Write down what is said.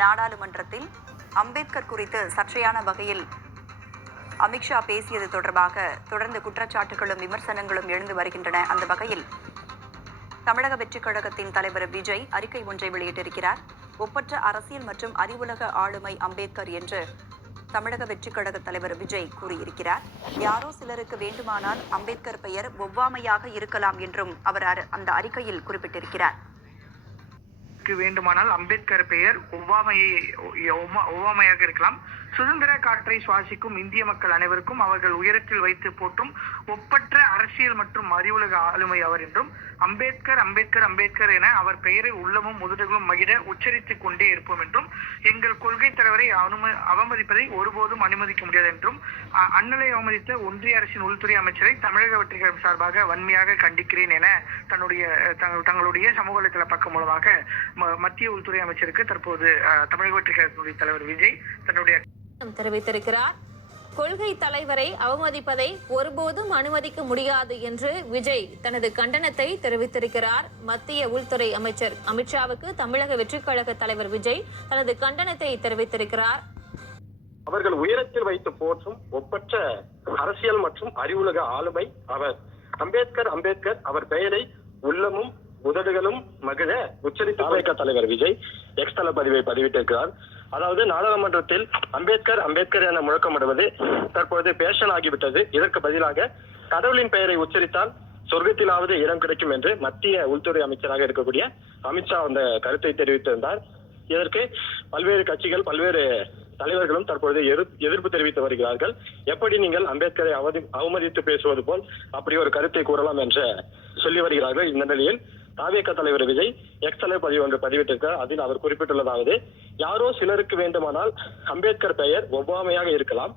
நாடாளுமன்றத்தில் அம்பேத்கர் குறித்து சர்ச்சையான வகையில் அமித்ஷா பேசியது தொடர்பாக தொடர்ந்து குற்றச்சாட்டுகளும் விமர்சனங்களும் எழுந்து வருகின்றன. அந்த வகையில் தமிழக வெற்றிக் கழகத்தின் தலைவர் விஜய் அறிக்கை ஒன்றை வெளியிட்டிருக்கிறார். ஒப்பற்ற அரசியல் மற்றும் அறிவுலக ஆளுமை அம்பேத்கர் என்று தமிழக வெற்றிக் கழக தலைவர் விஜய் கூறியிருக்கிறார். யாரோ சிலருக்கு வேண்டுமானால் அம்பேத்கர் பெயர் ஒவ்வாமையாக இருக்கலாம் என்றும் அவர் அந்த அறிக்கையில் குறிப்பிட்டிருக்கிறார். வேண்டுமானால் அம்பேத்கர் பெயர் ஒவ்வாமையாக இருக்கலாம். சுதந்திர காற்றை சுவாசிக்கும் இந்திய மக்கள் அனைவருக்கும் அவர்கள் உயரத்தில் வைத்து போற்றும் ஒப்பற்ற அரசியல் மற்றும் அறிவுலக ஆளுமை அவர் என்றும் அம்பேத்கர் அம்பேத்கர் அம்பேத்கர் என அவர் பெயரை உள்ளமும் முதுகுகளும் மகிழ உச்சரித்துக் கொண்டே இருப்போம் என்றும் எங்கள் கொள்கை தலைவரை அவமதிப்பதை ஒருபோதும் அனுமதிக்க முடியாது என்றும் அண்ணலை அவமதித்த ஒன்றிய அரசின் உள்துறை அமைச்சரை தமிழக வெற்றிக் கழகம் சார்பாக வன்மையாக கண்டிக்கிறேன் என தங்களுடைய சமூக வலைதள பக்கம் மூலமாக மத்திய உள்துறை அமைச்சருக்கு தற்போது தமிழக வெற்றிக் கழகத்தினுடைய தலைவர் விஜய் தன்னுடைய தெரிவித்திருக்கிறார். கொள்கை தலைவரை அவமதிப்பதை ஒருபோதும் அனுமதிக்க முடியாது என்று விஜய் தனது கண்டனத்தை தெரிவித்திருக்கிறார். மத்திய உள்துறை அமைச்சர் அமித்ஷாவுக்கு தமிழக வெற்றிக் கழக தலைவர் விஜய் தனது கண்டனத்தை தெரிவித்திருக்கிறார். அவர்கள் உயரத்தில் வைத்து போற்றும் ஒப்பற்ற அரசியல் மற்றும் அறிவுலக ஆளுமை அவர். அம்பேத்கர் அம்பேத்கர் அவர் பெயரை உள்ளமும் உதடுகளும் மகிழ உச்சரித்த தலைவர் விஜய் எக்ஸ் தள பதிவை பதிவிட்டிருக்கிறார். அதாவது நாடாளுமன்றத்தில் அம்பேத்கர் அம்பேத்கர் என முழக்கமிடுவது தற்போது பேஷன் ஆகிவிட்டது. இதற்கு பதிலாக கடவுளின் பெயரை உச்சரித்தால் சொர்க்கத்திலாவது இடம் கிடைக்கும் என்று மத்திய உள்துறை அமைச்சராக இருக்கக்கூடிய அமித்ஷா அந்த கருத்தை தெரிவித்திருந்தார். இதற்கு பல்வேறு கட்சிகள் பல்வேறு தலைவர்களும் தற்பொழுது எதிர்ப்பு தெரிவித்து வருகிறார்கள். எப்படி நீங்கள் அம்பேத்கரை அவமதித்து பேசுவது போல் அப்படி ஒரு கருத்தை கூறலாம் என்று சொல்லி வருகிறார்கள். இந்த நிலையில் தாவேக தலைவர் விஜய் எக்ஸ் தள பதிவு ஒன்று பதிவிட்டிருக்கிறார். அதில் அவர் குறிப்பிட்டுள்ளதாவது, யாரோ சிலருக்கு வேண்டுமானால் அம்பேத்கர் பெயர் ஒவ்வாமையாக இருக்கலாம்,